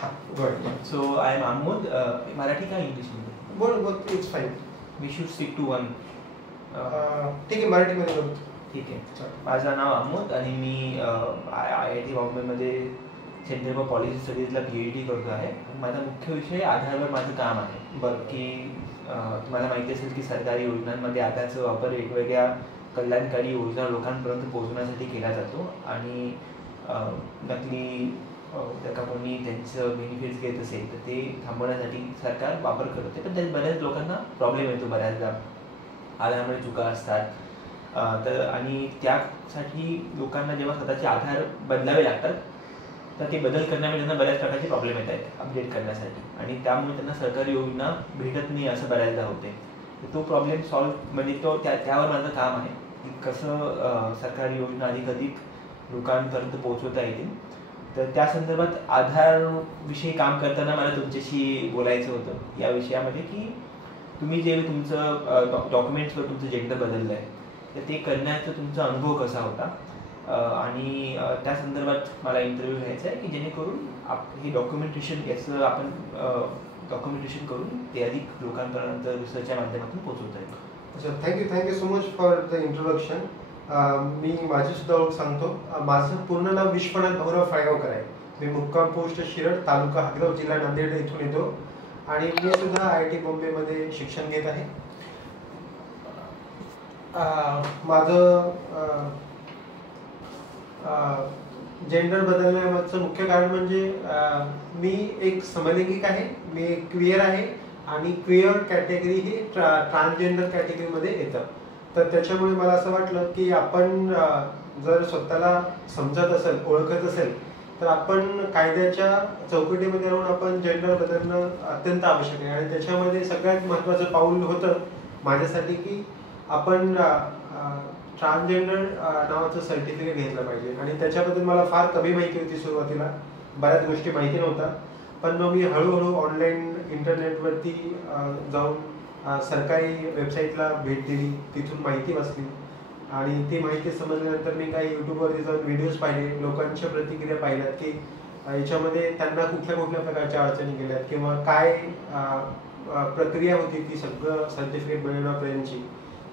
So I am Amod. Marathi का English मध्ये? बोल it's fine. We should stick to one. ठीक आहे, मराठीमध्ये बोल. ठीक आहे. माझं नाव अमोद आणि मी IIT बॉम्बेमध्ये सेंटर फॉर पॉलिसी स्टडीजला PhD करतो आहे. माझा मुख्य विषय आधारवर माझं काम आहे. बरं की तुम्हाला माहिती असेल की सरकारी योजनांमध्ये आधारचा वापर वेगवेगळ्या कल्याणकारी योजना लोकांपर्यंत पोहोचवण्यासाठी केला जातो आणि नकली जर का कोणी त्यांचं बेनिफिट्स घेत असेल तर ते थांबवण्यासाठी सरकार वापर करते. पण त्यात बऱ्याच लोकांना प्रॉब्लेम येतो, बऱ्याचदा आधारमध्ये चुका असतात. तर आणि त्यासाठी लोकांना जेव्हा स्वतःचे आधार बदलावे लागतात तर ते बदल करण्यामध्ये त्यांना बऱ्याच प्रकारचे प्रॉब्लेम येत आहेत अपडेट करण्यासाठी आणि त्यामुळे त्यांना सरकारी योजना भेटत नाही असं बऱ्याचदा होते. तर तो प्रॉब्लेम सॉल्व्ह म्हणजे त्यावर माझं काम आहे की कसं सरकारी योजना अधिकाधिक लोकांपर्यंत पोहोचवता येतील. तर त्या संदर्भात आधारविषयी काम करताना मला तुमच्याशी बोलायचं होतं या विषयामध्ये की तुम्ही जे तुमचं डॉक्युमेंट्सवर तुमचं जेंडर बदललं आहे तर ते करण्याचा तुमचा अनुभव कसा होता आणि त्या संदर्भात मला इंटरव्ह्यू घ्यायचा आहे की जेणेकरून हे डॉक्युमेंटेशन याचं आपण डॉक्युमेंटेशन करून ते अधिक लोकांपर्यंत रिसर्चच्या माध्यमातून पोहोचवता येईल. अच्छा, thank you so much for the introduction. मी माझी सुद्धा ओळख सांगतो. माझं पूर्ण नाव विश्वनाथ भाऊराव फाळगावकर आहे. मी मुक्काम पोस्ट शिरड, तालुका हदगाव, जिल्हा नांदेड इथून येतो आणि मी सुद्धा IIT बॉम्बेमध्ये शिक्षण घेत आहे. माझं जेंडर बदलण्यामागचं मुख्य कारण म्हणजे मी एक समलैंगिक आहे, मी एक क्विअर आहे आणि क्विअर कॅटेगरी ही ट्रान्सजेंडर कॅटेगरीमध्ये येतं. तर त्याच्यामुळे मला असं वाटलं की आपण जर स्वतःला समजत असेल, ओळखत असेल तर आपण कायद्याच्या चौकटीमध्ये राहून आपण जेंडर बदलणं अत्यंत आवश्यक आहे. आणि त्याच्यामध्ये सगळ्यात महत्त्वाचं पाऊल होतं माझ्यासाठी की आपण ट्रान्सजेंडर नावाचं सर्टिफिकेट घेतलं पाहिजे. आणि त्याच्याबद्दल मला फार कमी माहिती होती सुरुवातीला, बऱ्याच गोष्टी माहिती नव्हत्या. पण मग मी हळूहळू ऑनलाईन इंटरनेटवरती जाऊन सरकारी वेबसाईटला भेट दिली, तिथून माहिती वाचली आणि ती माहिती समजल्यानंतर मी काही यूट्यूबवरती जाऊन व्हिडिओज पाहिले, लोकांच्या प्रतिक्रिया पाहिल्यात की याच्यामध्ये त्यांना कुठल्या कुठल्या प्रकारच्या अडचणी गेल्यात किंवा काय प्रक्रिया होती ती सगळं सर्टिफिकेट मिळवण्यापर्यंतची.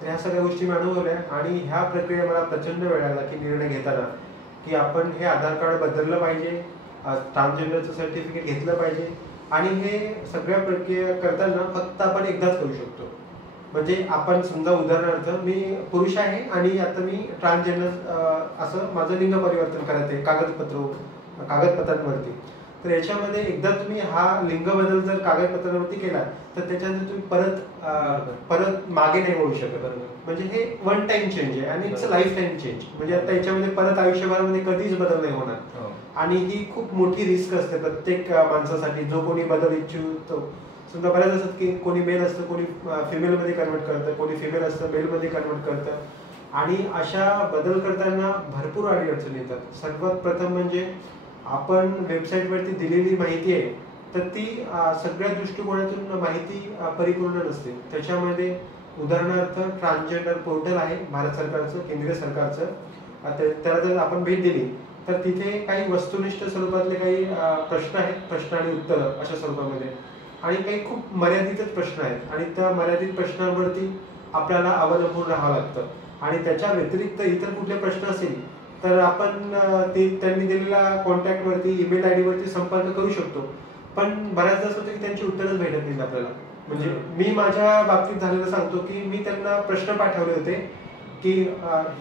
तर ह्या सगळ्या गोष्टी मी अनुभवल्या आणि ह्या प्रक्रिया मला प्रचंड वेळ लागला की निर्णय घेताना की आपण हे आधार कार्ड बदललं पाहिजे, ट्रान्सजेंडरचं सर्टिफिकेट घेतलं पाहिजे आणि हे सगळ्या प्रक्रिया करताना फक्त आपण एकदाच करू शकतो. म्हणजे आपण समजा उदाहरणार्थ मी पुरुष आहे आणि आता मी ट्रान्सजेंडर असं माझं लिंग परिवर्तन करत आहे कागदपत्रांवरती. तर याच्यामध्ये एकदा तुम्ही हा लिंग बदल जर कागदपत्रांवरती केला तर त्याच्यानंतर तुम्ही परत मागे नाही वळू शकत. म्हणजे हे वन टाइम चेंज आहे आणि it's a life time change. म्हणजे आता याच्यामध्ये परत आयुष्यभरामध्ये कधीच बदल नाही होणार आणि ही खूप मोठी रिस्क असते प्रत्येक माणसासाठी जो कोणी बदल इच्छितो. समजा बऱ्याच असतात की कोणी मेल असतं, कोणी फिमेलमध्ये कन्वर्ट करतं, कोणी फिमेल असतं मेलमध्ये कन्वर्ट करतं आणि अशा बदल करताना भरपूर अडचणी येतात. सर्वात प्रथम म्हणजे आपण वेबसाईटवरती दिलेली माहिती आहे तर ती सगळ्या दृष्टिकोनातून माहिती परिपूर्ण नसते. त्याच्यामध्ये उदाहरणार्थ ट्रान्सजेंडर पोर्टल आहे भारत सरकारचं, केंद्रीय सरकारचं. त्याला जर आपण भेट दिली तर तिथे काही वस्तुनिष्ठ स्वरूपातले काही प्रश्न आहेत, प्रश्न आणि उत्तरं अशा स्वरूपामध्ये, आणि काही खूप मर्यादितच प्रश्न आहेत आणि त्या मर्यादित प्रश्नांवरती आपल्याला अवलंबून राहावं लागतं. आणि त्याच्या व्यतिरिक्त इतर कुठले प्रश्न असेल तर आपण त्यांनी दिलेल्या कॉन्टॅक्टवरती, ईमेल ID वरती संपर्क करू शकतो. पण बऱ्याचदा असं होतं की त्यांची उत्तरच भेटत नाहीत आपल्याला. म्हणजे मी माझ्या बाबतीत झालेलं सांगतो की मी त्यांना प्रश्न पाठवले होते की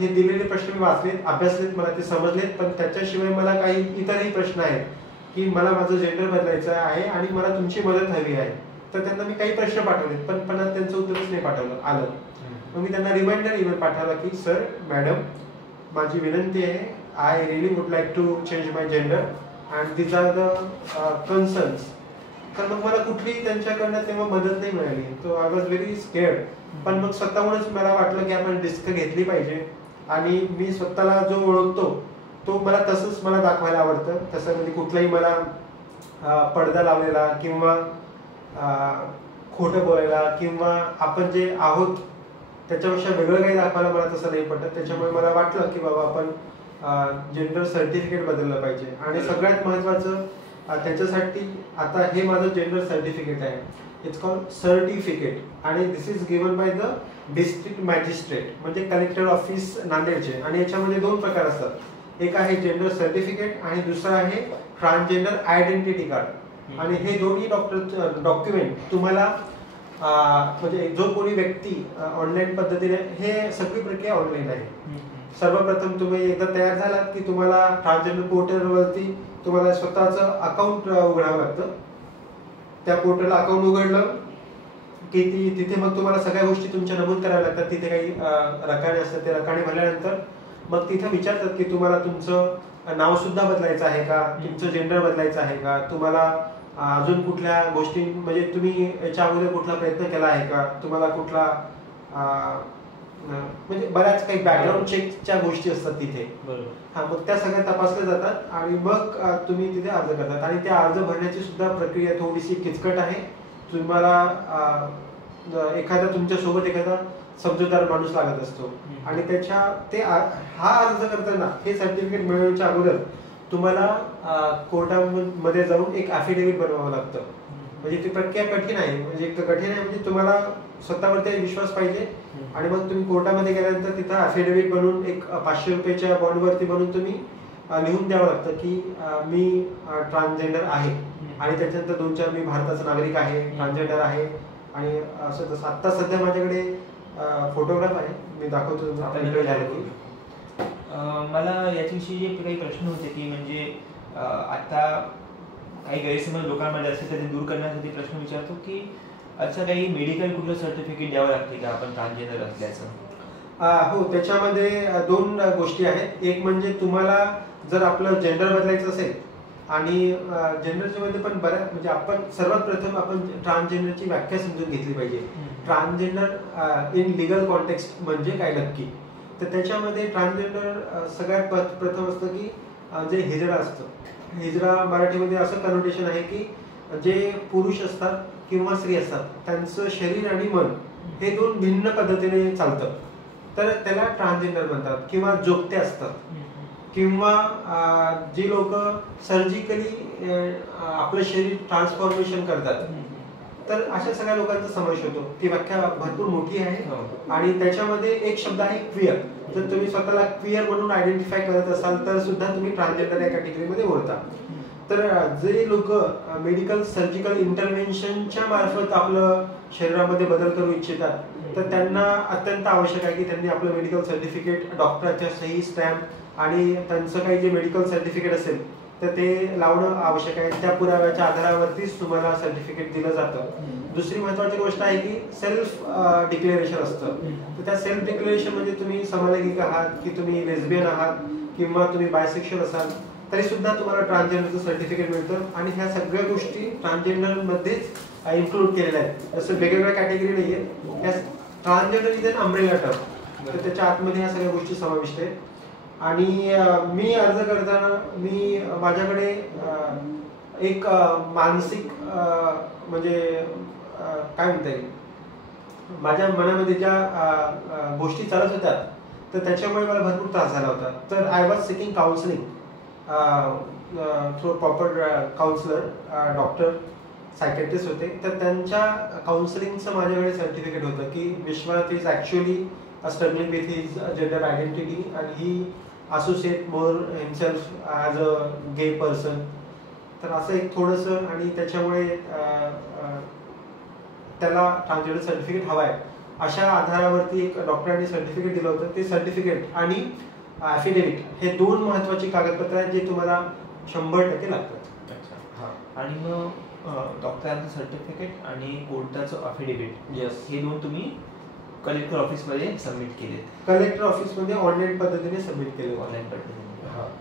हे दिलेले प्रश्न मी वाचलेत, अभ्यासलेत, मला ते समजलेत, पण त्याच्याशिवाय मला काही इतरही प्रश्न आहेत की मला माझं जेंडर बदलायचं आहे आणि मला तुमची मदत हवी आहे. तर त्यांना मी काही प्रश्न पाठवलेत पण त्यांचं उत्तरच नाही आलं. मग मी त्यांना रिमाइंडर ईमेल पाठवला की सर, मॅडम, माझी विनंती आहे, I really would like to change my gender and these are the concerns. तर मग मला कुठलीही त्यांच्याकडनं तेव्हा मदत नाही मिळाली. तो आय वॉज व्हेरी स्केअर्ड. पण मग स्वतःहूनच मला वाटलं की आपण रिस्क घेतली पाहिजे आणि मी स्वतःला जो ओळखतो तो मला तसंच मला दाखवायला आवडतं. तसं म्हणजे कुठलाही मला पडदा लावलेला किंवा खोटं बोलायला किंवा आपण जे आहोत त्याच्यापेक्षा वेगळं काही दाखवायला मला तसं नाही पडत. त्याच्यामुळे मला वाटलं की बाबा आपण जेंडर सर्टिफिकेट बदललं पाहिजे. आणि सगळ्यात महत्त्वाचं त्याच्यासाठी आता हे माझं जेंडर सर्टिफिकेट आहे. इट्स कॉल्ड सर्टिफिकेट आणि this is given by the district magistrate म्हणजे कलेक्टर ऑफिस नांदेडचे. आणि याच्यामध्ये 2 प्रकार असतात. एक आहे जेंडर सर्टिफिकेट आणि दुसरा आहे ट्रान्सजेंडर आयडेंटिटी कार्ड. आणि हे दोन्ही डॉक्युमेंट तुम्हाला म्हणजे जो कोणी व्यक्ती ऑनलाईन पद्धतीने, हे सगळी प्रक्रिया ऑनलाईन आहे. सर्वप्रथम तुम्ही एकदा तयार झालात की तुम्हाला ट्रान्सजेंडर पोर्टलवरती तुम्हाला स्वतःचं अकाउंट उघडावं लागतं. त्या पोर्टल अकाउंट उघडलं की तिथे मग तुम्हाला सगळ्या गोष्टी तुमच्या नमूद कराव्या लागतात. तिथे काही रकाने असतात, ते रकाने भरल्यानंतर मग तिथे विचारतात की तुम्हाला तुमचं नाव सुद्धा बदलायचं आहे का, तुमचं जेंडर बदलायचं आहे का, तुम्हाला अजून कुठल्या गोष्टी म्हणजे तुम्ही याच्या अगोदर कुठला प्रयत्न केला आहे का, तुम्हाला कुठला म्हणजे बऱ्याच काही बॅकग्राऊंड चेकच्या गोष्टी असतात तिथे. मग त्या सगळ्या तपासल्या जातात आणि मग तुम्ही तिथे अर्ज करतात. आणि त्या अर्ज भरण्याची सुद्धा प्रक्रिया थोडीशी किचकट आहे. तुम्हाला एखादा तुमच्यासोबत एखादा समजूतदार माणूस लागत असतो आणि हा अर्ज करताना हे सर्टिफिकेट मिळवण्याच्या अगोदर तुम्हाला कोर्टामध्ये जाऊन एक ॲफिडेव्हिट बनवावं लागतं. म्हणजे ती प्रक्रिया कठीण आहे. म्हणजे कठीण आहे म्हणजे तुम्हाला स्वतःवरती विश्वास पाहिजे. आणि मग तुम्ही कोर्टामध्ये गेल्यानंतर तिथं ॲफिडेव्हिट बनवून एक 500 रुपयाच्या बॉन्डवरती बनवून तुम्ही लिहून द्यावं लागतं की मी ट्रान्सजेंडर आहे. आणि त्याच्यानंतर 2-4 मी भारताचा नागरिक आहे, ट्रान्सजेंडर आहे. आणि असं तसं आत्ता सध्या माझ्याकडे फोटोग्राफ आहे, मी दाखवतो. मला याच्याविषयी जे काही प्रश्न होते की म्हणजे आता काही गैरसमज लोकांमध्ये असेल तर ते दूर करण्यासाठी प्रश्न विचारतो की अच्छा काही मेडिकल कुठलं सर्टिफिकेट द्यावं लागते का आपण ट्रान्सजेंडर असल्याचं? हो, त्याच्यामध्ये 2 गोष्टी आहेत. एक म्हणजे तुम्हाला जर आपलं जेंडर बदलायचं असेल आणि जेंडरच्या मध्ये पण बऱ्याच म्हणजे आपण सर्वात प्रथम आपण ट्रान्सजेंडरची व्याख्या समजून घेतली पाहिजे. ट्रान्सजेंडर इन लिगल कॉन्टेक्स्ट म्हणजे काय नक्की. तर त्याच्यामध्ये ट्रान्सजेंडर सगळ्यात प्रथम असतं की जे हिजडा असतं. हिजडा मराठीमध्ये असं कनोटेशन आहे की जे पुरुष असतात किंवा स्त्री असतात त्यांचं शरीर आणि मन हे 2 भिन्न पद्धतीने चालतं, तर त्याला ट्रान्सजेंडर म्हणतात. किंवा जोगते असतात किंवा जी लोक सर्जिकली आपलं शरीर ट्रान्सफॉर्मेशन करतात, तर अशा सगळ्या लोकांचा समावेश होतो. ती व्याख्या भरपूर मोठी आहे. आणि त्याच्यामध्ये एक शब्द आहे क्विअर. जर तुम्ही स्वतःला क्विअर म्हणून आयडेंटिफाय करत असाल तर सुद्धा तुम्ही ट्रान्सजेंडर या कॅटेगरीमध्ये मोडता. तर जे लोक मेडिकल सर्जिकल इंटरव्हेन्शनच्या मार्फत आपलं शरीरामध्ये बदल करू इच्छितात तर त्यांना अत्यंत आवश्यक आहे की त्यांनी आपलं मेडिकल सर्टिफिकेट, डॉक्टरच्या सही, स्टॅम्प आणि त्यांचं काही जे मेडिकल सर्टिफिकेट असेल तर ते लावणं आवश्यक आहे. त्या पुराव्याच्या आधारावरतीच तुम्हाला सर्टिफिकेट दिलं जातं. दुसरी महत्वाची गोष्ट आहे की सेल्फ डिक्लेरेशन असतं. तर त्या सेल्फ डिक्लेरेशन म्हणजे तुम्ही समलैंगिक आहात की तुम्ही लेस्बियन आहात किंवा तुम्ही बायसेक्शुअल असाल तरी सुद्धा तुम्हाला ट्रान्सजेंडरचं सर्टिफिकेट मिळतं. आणि ह्या सगळ्या गोष्टी ट्रान्सजेंडर मध्येच इन्क्लूड केलेल्या आहेत. जसं वेगवेगळ्या कॅटेगरी नाही आहेत. Transgender is an umbrella term, तर त्याच्या आतमध्ये ह्या सगळ्या गोष्टी समाविष्ट आहेत. आणि मी अर्ज करताना माझ्याकडे एक मानसिक म्हणजे काय म्हणता येईल, माझ्या मनामध्ये ज्या गोष्टी चालत होत्या तर त्याच्यामुळे मला भरपूर त्रास झाला होता. तर I was seeking counselling through proper counsellor, doctor, psychiatrist होते. तर त्यांच्या काउन्सिलिंगचं माझ्याकडे सर्टिफिकेट होतं की Vishwanath is actually struggling with his gender identity and he associate more himself as a gay person. तर असं एक थोडंसं, आणि त्याच्यामुळे त्याला ट्रान्सजेंडर सर्टिफिकेट हवं आहे अशा आधारावरती एक डॉक्टरांनी सर्टिफिकेट दिलं होतं. ते सर्टिफिकेट आणि ॲफिडेव्हिट हे 2 महत्त्वाची कागदपत्र आहेत जे तुम्हाला 100% लागतात. अच्छा. आणि मग डॉक्टरांचं सर्टिफिकेट आणि कोर्टाचं अफिडेव्हिट हे 2 तुम्ही कलेक्टर ऑफिसमध्ये सबमिट केले? कलेक्टर ऑफिसमध्ये ऑनलाईन पद्धतीने सबमिट केले. ऑनलाईन पद्धतीने.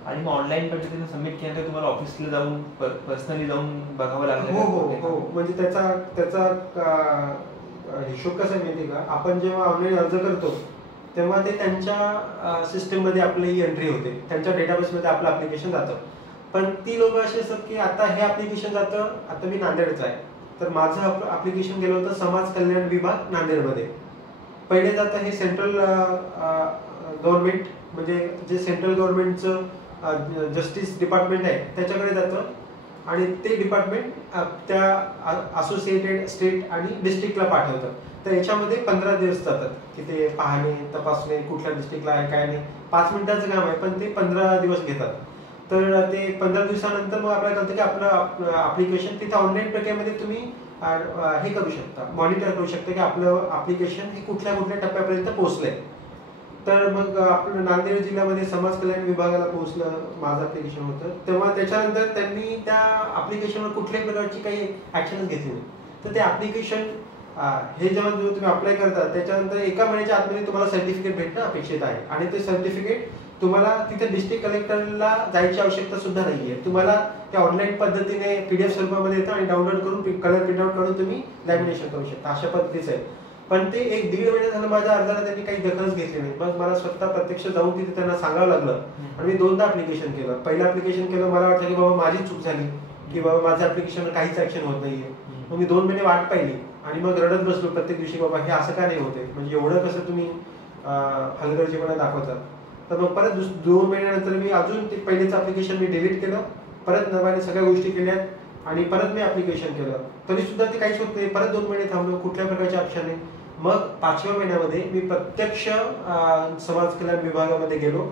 आणि मग ऑनलाईन पद्धतीने सबमिट केल्यानंतर तुम्हाला ऑफिसला जाऊन पर्सनली जाऊन बघावं लागलं? हो. म्हणजे त्याचा हिशोब कसा माहिती का, आपण जेव्हा ऑनलाईन अर्ज करतो तेव्हा ते त्यांच्या सिस्टममध्ये आपली एंट्री होते, त्यांच्या डेटाबेसमध्ये आपलं ॲप्लिकेशन जातं. पण ती लोक अशी असतात की आता हे ॲप्लिकेशन जातं, आता मी नांदेडचा आहे तर माझं ॲप्लिकेशन गेलं होतं समाज कल्याण विभाग नांदेडमध्ये. पहिले जातं हे सेंट्रल गव्हर्नमेंट म्हणजे जे सेंट्रल गव्हर्नमेंटचं जस्टिस डिपार्टमेंट आहे त्याच्याकडे जातं. आणि ते डिपार्टमेंट त्या असोसिएटेड स्टेट आणि डिस्ट्रिक्टला पाठवतं. तर याच्यामध्ये 15 दिवस जातात की ते पाहणे, तपासणे, कुठल्या डिस्ट्रिक्टला आहे काय नाही. 5 मिनिटाचं काम आहे पण ते 15 दिवस घेतात. तर ते 15 दिवसानंतर मग आपल्याला कळतं की आपलं ऍप्लिकेशन तिथे ऑनलाईन प्रक्रियेमध्ये तुम्ही हे करू शकता, मॉनिटर करू शकता की आपलं ऍप्लिकेशन हे कुठल्या कुठल्या टप्प्यापर्यंत पोहोचलंय. तर मग आपलं नांदेड जिल्ह्यामध्ये समाज कल्याण विभागाला पोहोचलं माझं ऍप्लिकेशन होतं, तेव्हा त्याच्यानंतर त्यांनी त्या ऍप्लिकेशनवर कुठल्याही प्रकारची काही ऍक्शनच घेतली नाही. तर ते ऍप्लिकेशन हे जेव्हा तुम्ही अप्लाय करता त्याच्यानंतर एका महिन्याच्या आतमध्ये तुम्हाला सर्टिफिकेट भेटणं अपेक्षित आहे. आणि ते सर्टिफिकेट तुम्हाला तिथे डिस्ट्रिक्ट कलेक्टरला जायची आवश्यकता सुद्धा नाहीये. तुम्हाला त्या ऑनलाईन पद्धतीने PDF स्वरूपामध्ये येतं आणि डाउनलोड करून कलर प्रिंटआउट करून तुम्ही लॅमिनेशन करू शकता. अशा पद्धतीचं आहे. पण ते 1-1.5 महिने झालं माझ्या अर्जाला त्यांनी काही दखलच घेतली नाही. मग मला स्वतः प्रत्यक्ष जाऊन तिथे त्यांना सांगावं लागलं आणि मी 2दा ऍप्लिकेशन केलं. पहिलं ऍप्लिकेशन केलं, मला वाटलं की बाबा माझी चूक झाली की बाबा माझं ऍप्लिकेशन काहीच ऍक्शन होत नाहीये. मग मी 2 महिने वाट पाहिली आणि मग रडत बसलो प्रत्येक दिवशी, बाबा हे असं का नाही होते, म्हणजे एवढं कसं तुम्ही हलगर्जीपणा दाखवतात. तर मग परत 2 महिन्यानंतर मी अजून ते पहिलेच ऍप्लिकेशन मी डिलीट केलं, परत नव्याने सगळ्या गोष्टी केल्या आणि परत मी ऍप्लिकेशन केलं. तरी सुद्धा ते काहीच होत नाही. परत 2 महिने थांबलो, कुठल्या प्रकारचे ऑप्शन नाही. मग 5व्या महिन्यामध्ये मी प्रत्यक्ष समाज कल्याण विभागामध्ये गेलो.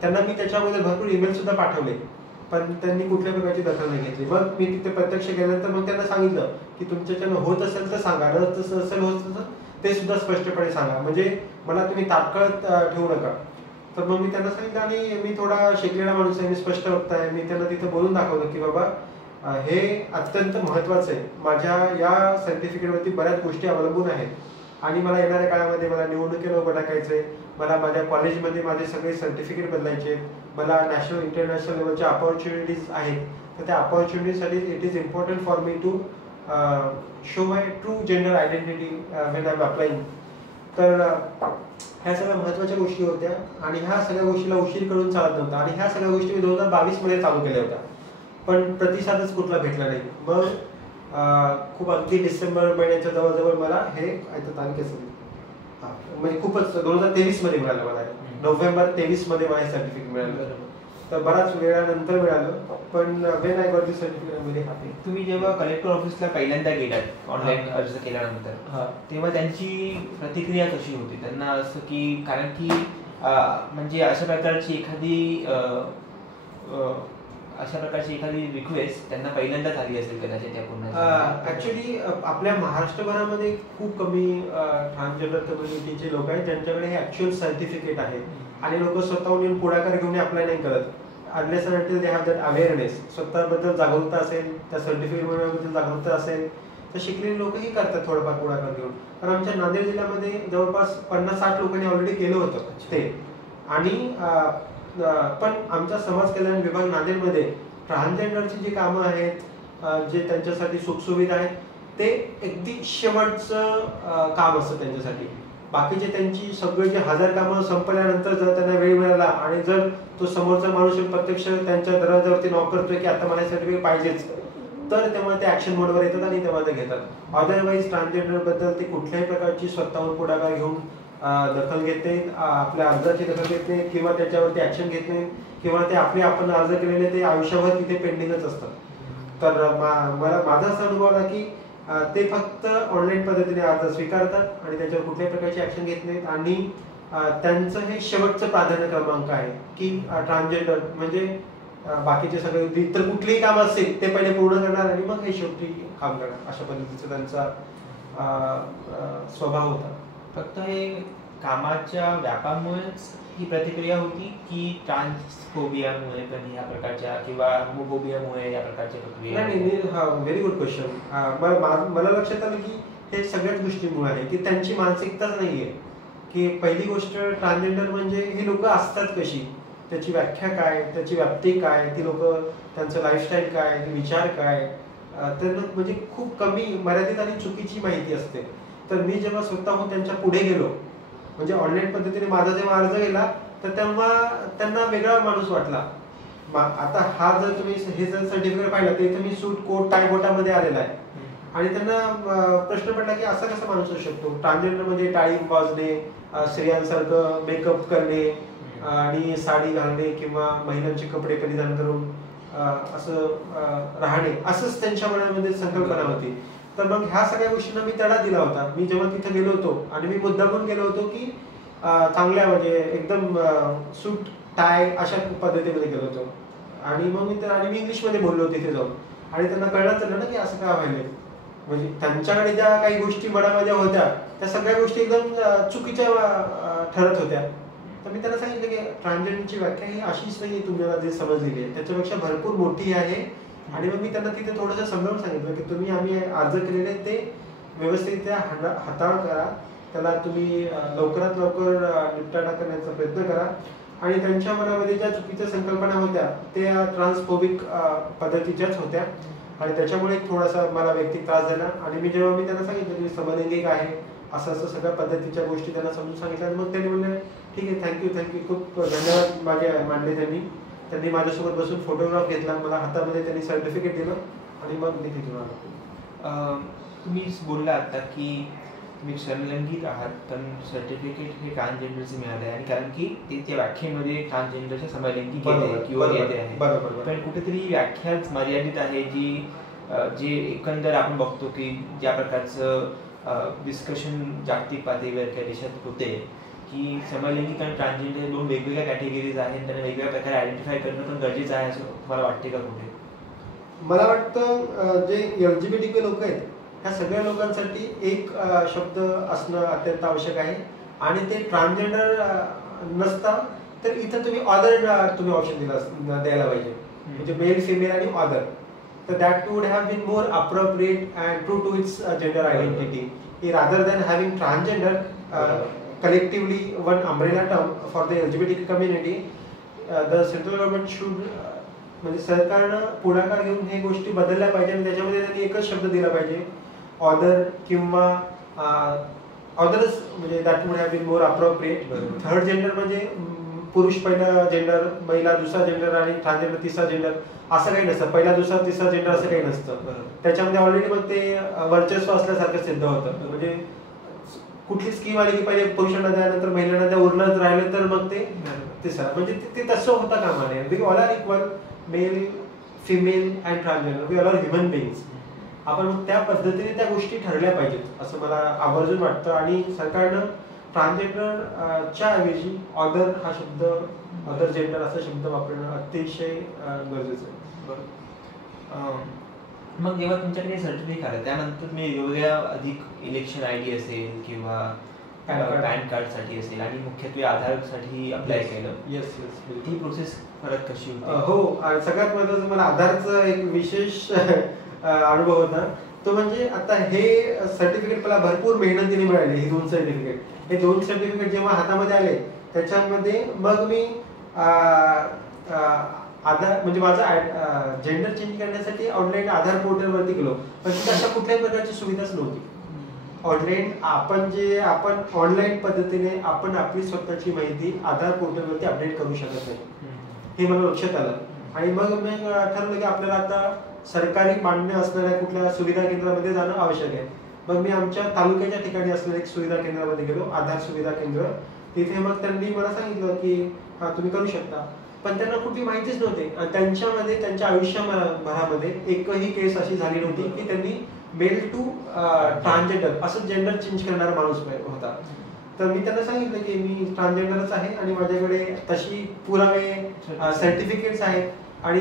त्यांना मी त्याच्यामध्ये भरपूर ईमेल सुद्धा पाठवले, पण त्यांनी कुठल्या प्रकारची दखल नाही घेतली. मग मी तिथे प्रत्यक्ष गेल्यानंतर मग त्यांना सांगितलं की तुमच्याच्यानं होत असेल तर सांगा, नसेल असेल होत असेल ते सुद्धा स्पष्टपणे सांगा, म्हणजे मला तुम्ही तात्काळ ठेवू नका. तर मग मी त्यांना सांगितलं आणि मी थोडा शिकलेला माणूस आहे, मी स्पष्ट वक्ता आहे. मी त्यांना तिथे बोलून दाखवलं की बाबा हे अत्यंत महत्वाचं आहे. माझ्या या सर्टिफिकेटवरती बऱ्याच गोष्टी अवलंबून आहेत आणि मला येणाऱ्या काळामध्ये मला निवडणुकीला उभं टाकायचंय, मला माझ्या कॉलेजमध्ये माझे सगळे सर्टिफिकेट बदलायचे, मला नॅशनल इंटरनॅशनल लेवलच्या अपॉर्च्युनिटीज आहेत. तर त्या अपॉर्च्युनिटीसाठी it is important for me to show my true gender identity when I am applying. तर ह्या सगळ्या महत्वाच्या गोष्टी होत्या आणि ह्या सगळ्या गोष्टीला उशीर करून चालत नव्हता. आणि ह्या सगळ्या गोष्टी मी 2022 मध्ये चालू केल्या होत्या, पण प्रतिसादच कुठला भेटला नाही. मग खूप अगदी डिसेंबर महिन्याच्या जवळजवळ मला हे म्हणजे खूपच 2023 मध्ये मिळालं मला. नोव्हेंबर 23 मध्ये मला सर्टिफिकेट मिळालं. तर बराच वेळानंतर मिळालं, पण when I got this certificate very happy. तुम्ही जेव्हा कलेक्टर ऑफिसला पहिल्यांदा गेलात ऑनलाईन अर्ज केल्यानंतर, तेव्हा त्यांची प्रतिक्रिया कशी होती? त्यांना असं की, कारण की म्हणजे अशा प्रकारची एखादी रिक्वेस्ट त्यांना पहिल्यांदा झाली असेल कदाचित त्या पूर्ण. ऍक्च्युली आपल्या महाराष्ट्रभरामध्ये खूप कमी ट्रान्सजेंडर कम्युनिटीचे लोक आहेत ज्यांच्याकडे हे ऍक्च्युअल सर्टिफिकेट आहे आणि लोक स्वतःहून येऊन पुढाकार घेऊन अप्लाय नाही करत. Unless and until they have that awareness, स्वतःबद्दल जागरूकता असेल, त्या सर्टिफिकेटबद्दल जागरूकता असेल तर शिकलेली लोकही करतात थोडंफार पुढाकार घेऊन. कारण आमच्या नांदेड जिल्ह्यामध्ये जवळपास 50-60 लोकांनी ऑलरेडी केलं होतं ते. आणि पण आमचा समाज कल्याण विभाग नांदेडमध्ये ट्रान्सजेंडरची जी कामं आहेत, जे त्यांच्यासाठी सुखसुविधा आहेत, ते अगदी शेवटचं काम असतं त्यांच्यासाठी. बाकीचे त्यांची सगळे जे 1000 कामं संपल्यानंतर जर त्यांना वेळ मिळाला आणि जर तो समोरचा माणूस प्रत्यक्ष त्यांच्या दरवाजावरती नॉक करतोय की आता मला सर्टिफिकेट पाहिजेच, तर तेव्हा ते ऍक्शन मोडवर येतात आणि तेव्हा ते घेतात. अदरवाईज ट्रान्सजेंडर बद्दल ते कुठल्याही प्रकारची स्वतःहून पुढाकार घेऊन दखल घेत नाहीत, आपल्या अर्जाची दखल घेत नाहीत किंवा त्याच्यावरती ऍक्शन घेत नाहीत, किंवा ते आपण अर्ज केलेले ते आयुष्यभर तिथे पेंडिंगच असतात. तर मला माझा असा अनुभव आला की ते फक्त ऑनलाईन पद्धतीने अर्ज स्वीकारतात आणि त्याच्यावर कुठल्याही प्रकारची ऍक्शन घेत नाहीत. आणि त्यांचं हे शेवटचं प्राधान्य क्रमांक आहे की ट्रान्सजेंडर म्हणजे बाकीचे सगळे इतर कुठलेही काम असेल ते पहिले पूर्ण करणार आणि मग हे शेवटी काम करणार, अशा पद्धतीचा त्यांचा स्वभाव होता. फक्त हे कामाच्या व्यापामुळेच ही प्रतिक्रिया होती की ट्रान्सफोबियामुळे पण या प्रकारच्या किंवा होमोफोबियामुळे या प्रकारच्या प्रक्रिया? नाही, हा व्हेरी गुड क्वेश्चन. मला लक्षात आलं की हे सगळ्याच गोष्टींमुळे आहे की त्यांची मानसिकताच नाहीये. की पहिली गोष्ट ट्रान्सजेंडर म्हणजे हे लोक असतात कशी, त्याची व्याख्या काय, त्याची व्याप्ती काय, ती लोक त्यांचं लाईफस्टाईल काय, विचार काय, तर म्हणजे खूप कमी मर्यादित आणि चुकीची माहिती असते. तर मी जेव्हा स्वतःहून त्यांच्या पुढे गेलो, म्हणजे ऑनलाईन पद्धतीने माझा जेव्हा अर्ज गेला तर तेव्हा त्यांना वेगळा माणूस वाटला. आता हा जर तुम्ही हे जर सर्टिफिकेट पाहिलं तर इथे मी सूट कोट टाय बोटामध्ये आलेला आहे आणि त्यांना प्रश्न पडला की असा कसा माणूस असू शकतो. ट्रान्सजेंडर म्हणजे टाळी वाजणे, स्त्रियांसारखं मेकअप करणे आणि साडी घालणे किंवा महिलांचे कपडे परिधान करून असं राहणे, असंच त्यांच्या मनामध्ये संकल्पना होती. तर मग ह्या सगळ्या गोष्टींना मी तडा दिला होता. मी जेव्हा तिथे गेलो होतो आणि मी मुद्दामून गेलो होतो की चांगल्या म्हणजे एकदम सूट टाय अशा पद्धतीमध्ये गेलो होतो. आणि मग मी इंग्लिशमध्ये बोललो तिथे जाऊन, आणि त्यांना कळलं चाललं ना की असं काय व्हायलंय. म्हणजे त्यांच्याकडे ज्या काही गोष्टी मनामध्ये होत्या त्या सगळ्या गोष्टी एकदम चुकीच्या ठरत होत्या. तर मी त्यांना सांगितलं की ट्रान्सजेंडरची व्याख्या ही अशीच नाही तुम्हाला जे समजलेली आहे, त्याच्यापेक्षा भरपूर मोठी आहे. आणि मग मी त्यांना तिथे थोडंसं समजावून सांगितलं की तुम्ही आम्ही अर्ज केलेले ते व्यवस्थितरित्या हाताळ करा, त्याला तुम्ही लवकरात लवकर निपटारा करण्याचा प्रयत्न करा. आणि त्यांच्या मनामध्ये ज्या चुकीच्या संकल्पना होत्या त्या ट्रान्सफोबिक पद्धतीच्याच होत्या, आणि त्याच्यामुळे थोडासा मला वैयक्तिक त्रास झाला. आणि जेव्हा मी त्यांना सांगितलं की समलैंगिक आहे असं असं सगळ्या पद्धतीच्या गोष्टी त्यांना समजून सांगितल्या, मग त्यांनी म्हणले ठीक आहे, थँक्यू, खूप धन्यवाद माझे मानले त्यांनी माझ्यासोबत बसून फोटोग्राफ घेतला, मला हातामध्ये त्यांनी सर्टिफिकेट दिलं, आणि मग मी तिथून आलो. तुम्ही बोलला आता की तुम्ही समलैंगिक आहात, पण सर्टिफिकेट हे ट्रान्सजेंडरचे मिळाले आहे, आणि कारण की ते त्या व्याख्येमध्ये ट्रान्सजेंडरच्या समलैंगिक येते किंवा येते आहे. पण कुठेतरी व्याख्याच मर्यादित आहे जे एकंदर आपण बघतो की ज्या प्रकारचं डिस्कशन जागतिक पातळीवर काही देशात होते की समलैंगिक आणि ट्रान्सजेंडर दोन वेगवेगळ्या कॅटेगरीज आहेत, त्यांना वेगवेगळ्या प्रकारे आयडेंटिफाय करणं पण गरजेचं आहे असं तुम्हाला वाटते का कुठे? मला वाटतं जे LGBT लोक आहेत ह्या सगळ्या लोकांसाठी एक शब्द असणं अत्यंत आवश्यक आहे. आणि ते ट्रान्सजेंडर नसता तर इथं तुम्ही ऑदर तुम्ही ऑप्शन द्यायला पाहिजे, म्हणजे मेल, फिमेल आणि ऑदर. तर that would have been more appropriate and true to its gender identity rather than having transgender collectively one umbrella term for the LGBT community. The central government should म्हणजे सरकारनं पुढाकार घेऊन हे गोष्टी बदलल्या पाहिजे, आणि त्याच्यामध्ये त्यांनी एकच शब्द दिला पाहिजे, ऑदर किंवा ऑदर्स, म्हणजे that would have been more appropriate. Third gender म्हणजे पुरुष पहिला जेंडर, महिला दुसरा जेंडर आणि ट्रान्सजेंडर तिसरा जेंडर असं काही नसतं. पहिला दुसरा तिसरा जेंडर असं काही नसतं. त्याच्यामध्ये ऑलरेडी मग ते वर्चस्व असल्यासारखं सिद्ध होतं. म्हणजे कुठली स्कीम आली की पहिले पुरुषांना द्या, नंतर महिलांना द्या, उरलं राहिलं तर मग ते तिसरा, म्हणजे ते तसं होता कामा नये. We all are equal, male, female and transgender, we all are human beings. आपण मग त्या पद्धतीने त्या गोष्टी ठरल्या पाहिजेत असं मला आवर्जून वाटतं. आणि सरकारनं ट्रान्सजेंडरच्या ऐवजी ऑदर हा शब्द, ऑदर जेंडर असा शब्द वापरणं अतिशय गरजेचं आहे. बरं. मग जेव्हा तुमच्याकडे सर्टिफिकेट आलं त्यानंतर तुम्ही वेगवेगळ्या अधिक इलेक्शन ID असेल किंवा पॅन कार्डसाठी असेल आणि मुख्यत्वे आधारसाठी अप्लाय केलं. येस, ती प्रोसेस परत कशी होती? हो, आणि सगळ्यात महत्त्वाचं मला आधारचा एक विशेष अनुभव होता. तो म्हणजे आता हे सर्टिफिकेट मला भरपूर मेहनतीने मिळाले. हे दोन सर्टिफिकेट जेव्हा हातामध्ये आले त्याच्यामध्ये मग मी आधार म्हणजे माझा जेंडर चेंज करण्यासाठी ऑनलाईन आधार पोर्टलवरती गेलो, पण तिथे अशा कुठल्याही प्रकारची सुविधाच नव्हती. ऑनलाईन आपण ऑनलाईन पद्धतीने आपण आपली स्वतःची माहिती आधार पोर्टलवरती अपडेट करू शकत नाही, हे मला लक्षात आलं. आणि मग मी ठरवलं की आपल्याला आता सरकारी मान्य असणाऱ्या कुठल्या सुविधा केंद्रामध्ये जाणं आवश्यक आहे. मग मी आमच्या तालुक्याच्या ठिकाणी असलेल्या एक सुविधा केंद्रामध्ये गेलो, आधार सुविधा केंद्र. तिथे मग त्यांनी मला सांगितलं की हा तुम्ही करू शकता, पण त्यांना कुठली माहितीच नव्हती. आणि त्यांच्यामध्ये त्यांच्या आयुष्यभरामध्ये एकही केस अशी झाली नव्हती की त्यांनी मेल टू ट्रान्सजेंडर असं जेंडर चेंज करणारा माणूस होता. तर मी त्यांना सांगितलं की मी ट्रान्सजेंडरच आहे आणि माझ्याकडे तशी पुरावे सर्टिफिकेट्स आहेत आणि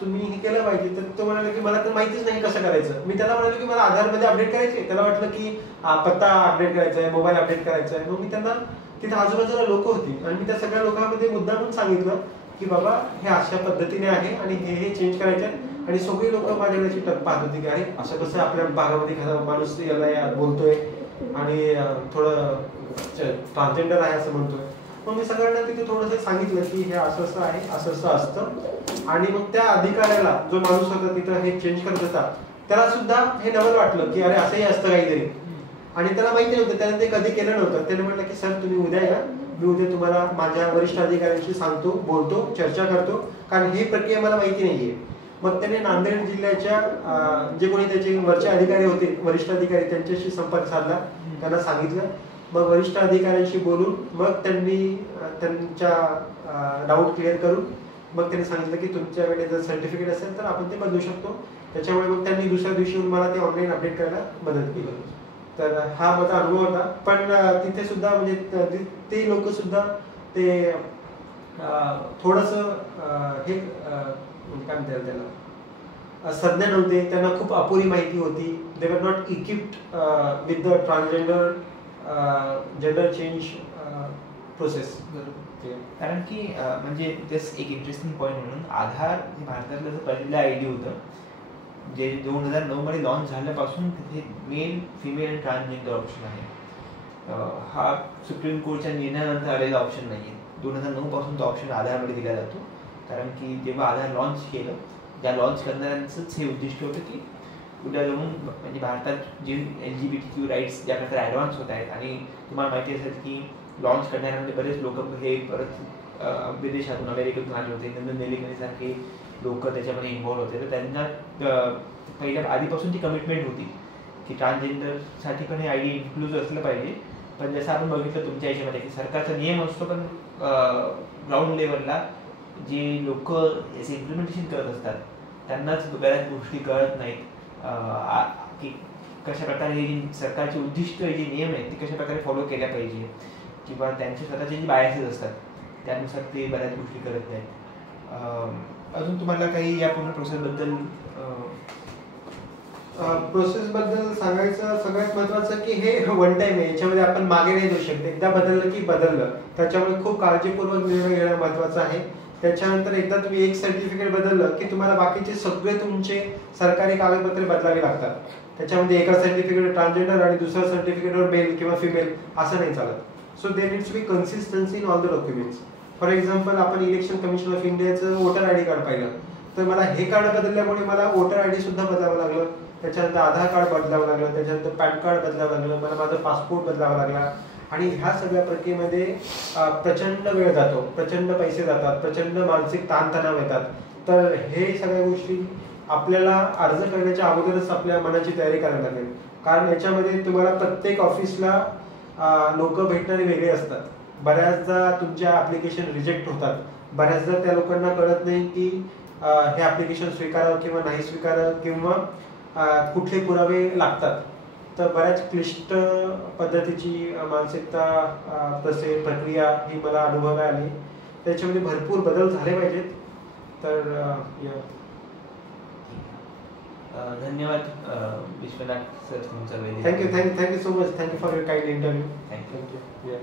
तुम्ही हे केलं पाहिजे. तर तो म्हणाला की मला तर माहितीच नाही कसं करायचं. मी त्याला म्हणालो की मला आधारमध्ये अपडेट करायचे. त्याला वाटलं की पत्ता अपडेट करायचा आहे, मोबाईल अपडेट करायचा आहे. मग मी त्यांना तिथे आजूबाजूला लोक होती आणि मी त्या सगळ्या लोकांमध्ये मुद्दामून सांगितलं की बाबा हे अशा पद्धतीने आहे आणि हे चेंज करायचे आहे. आणि सगळी लोक माझ्याकडे टप्पा पाहत होती की अरे असं कसं आपल्या भागामध्ये एखादा माणूस याला बोलतोय आणि थोडं ट्रान्सजेंडर आहे असं म्हणतोय. मग मी सगळ्यांना तिथे थोडंसं सांगितलं की हे असं असं आहे, असं असं असतं. आणि मग त्या अधिकाऱ्याला जो माणूस होता तिथं हे चेंज करत होता त्याला सुद्धा हे नवल वाटलं की अरे असंही असतं काहीतरी. आणि त्याला माहिती नव्हतं, त्याने ते कधी केलं नव्हतं. त्याने म्हटलं की सर तुम्ही उद्या या, मी उद्या तुम्हाला माझ्या वरिष्ठ अधिकाऱ्यांशी सांगतो, बोलतो, चर्चा करतो, कारण ही प्रक्रिया मला माहिती नाहीये. मग त्याने नांदेड जिल्ह्याच्या जे कोणी त्याचे वरचे अधिकारी होते, वरिष्ठ अधिकारी, त्यांच्याशी संपर्क साधला, त्यांना सांगितलं. मग वरिष्ठ अधिकाऱ्यांशी बोलून मग त्यांनी त्यांच्या डाऊट क्लिअर करून मग त्यांनी सांगितलं की तुमच्याकडे जर सर्टिफिकेट असेल तर आपण ते बदलू शकतो. त्याच्यामुळे मग त्यांनी दुसऱ्या दिवशी येऊन मला ते ऑनलाईन अपडेट करायला मदत केली. तर हा माझा अनुभव होता. पण तिथे सुद्धा म्हणजे ते लोक सुद्धा ते थोडंसं हे काय म्हणता येईल त्याला, सज्ञ नव्हते, त्यांना खूप अपुरी माहिती होती. They were not equipped with the transgender gender change process. कारण की म्हणजे जस्ट एक इंटरेस्टिंग पॉईंट म्हणून आधार हे भारतातलं जर पहिलं आयडी होतं जे 2009 मध्ये लॉन्च झाल्यापासून तिथे मेल, फिमेल आणि ट्रान्सजेंडर ऑप्शन आहे. हा सुप्रीम कोर्टच्या निर्णयानंतर आलेला ऑप्शन नाही आहे. 2009 पासून तो ऑप्शन आधारमध्ये दिला जातो. कारण की जेव्हा आधार लॉन्च केलं, ज्या लॉन्च करणाऱ्यांचंच हे उद्दिष्ट होतं की उद्या जाऊन म्हणजे भारतात जे LGBT राईट्स ज्या प्रकारे ॲडव्हान्स होत आहेत आणि तुम्हाला माहिती असेल की लॉन्च करण्यामध्ये बरेच लोक हे परत विदेशातून अमेरिकेतून आले होते. नंदन नेलेकणीसारखे लोक त्याच्यामध्ये इन्व्हॉल्व होते. तर त्यांना पहिल्या आधीपासून ती कमिटमेंट होती की ट्रान्सजेंडरसाठी पण हे आयडी इन्क्लुझिव्ह असलं पाहिजे. पण जसं आपण बघितलं तुमच्या याच्यामध्ये की सरकारचा नियम असतो, पण ग्राउंड लेवलला जे लोक याचे इम्प्लिमेंटेशन करत असतात त्यांनाच बऱ्याच गोष्टी कळत नाहीत की कशा प्रकारे हे सरकारचे उद्दिष्ट जे नियम आहेत ते कशा प्रकारे फॉलो केल्या पाहिजे, किंवा त्यांचे स्वतःचे जे बायसेस असतात त्यानुसार ते बऱ्याच गोष्टी करत नाहीत. अजून तुम्हाला काही या पूर्ण प्रोसेसबद्दल प्रोसेसबद्दल सांगायचं सगळ्यात महत्त्वाचं की हे वन टाइम आहे. याच्यामध्ये आपण मागे नाही जाऊ शकत. एकदा बदललं की बदललं. त्याच्यामुळे खूप काळजीपूर्वक निर्णय घेणं महत्त्वाचं आहे. त्याच्यानंतर एकदा तुम्ही एक सर्टिफिकेट बदललं की तुम्हाला बाकीचे सगळे तुमचे सरकारी कागदपत्रे बदलावी लागतात. त्याच्यामध्ये एका सर्टिफिकेट ट्रान्सजेंडर आणि दुसऱ्या सर्टिफिकेटवर मेल किंवा फिमेल असं नाही चालत. So there needs to be consistency in all the documents. For example आपण इलेक्शन कमिशन ऑफ इंडियाचं वोटर आय डी कार्ड पाहिलं तर मला हे कार्ड बदलल्यामुळे मला वोटर आय डी सुद्धा बदलावं लागलं. त्याच्यानंतर आधार कार्ड बदलावं लागलं. त्याच्यानंतर पॅन कार्ड बदलावं लागलं. मला माझा पासपोर्ट बदलावा लागला. आणि ह्या सगळ्या प्रक्रियेमध्ये प्रचंड वेळ जातो, प्रचंड पैसे जातात, प्रचंड मानसिक ताणतणाव येतात. तर हे सगळ्या गोष्टी आपल्याला अर्ज करण्याच्या अगोदरच आपल्या मनाची तयारी करायला लागेल. कारण याच्यामध्ये तुम्हाला प्रत्येक ऑफिसला लोक भेटणारे वेगळे असतात. बऱ्याचदा तुमच्या ॲप्लिकेशन रिजेक्ट होतात. बऱ्याचदा त्या लोकांना कळत नाही की हे ॲप्लिकेशन स्वीकारावं किंवा नाही स्वीकारावं किंवा कुठले पुरावे लागतात. तर बऱ्याच क्लिष्ट पद्धतीची मानसिकता प्रक्रिया ही मला अनुभवायला आली. त्याच्यामध्ये भरपूर बदल झाले पाहिजेत. तर धन्यवाद विश्वनाथ सर तुमचा वेळ. Thank you so much. Thank you for your kind interview. Thank you.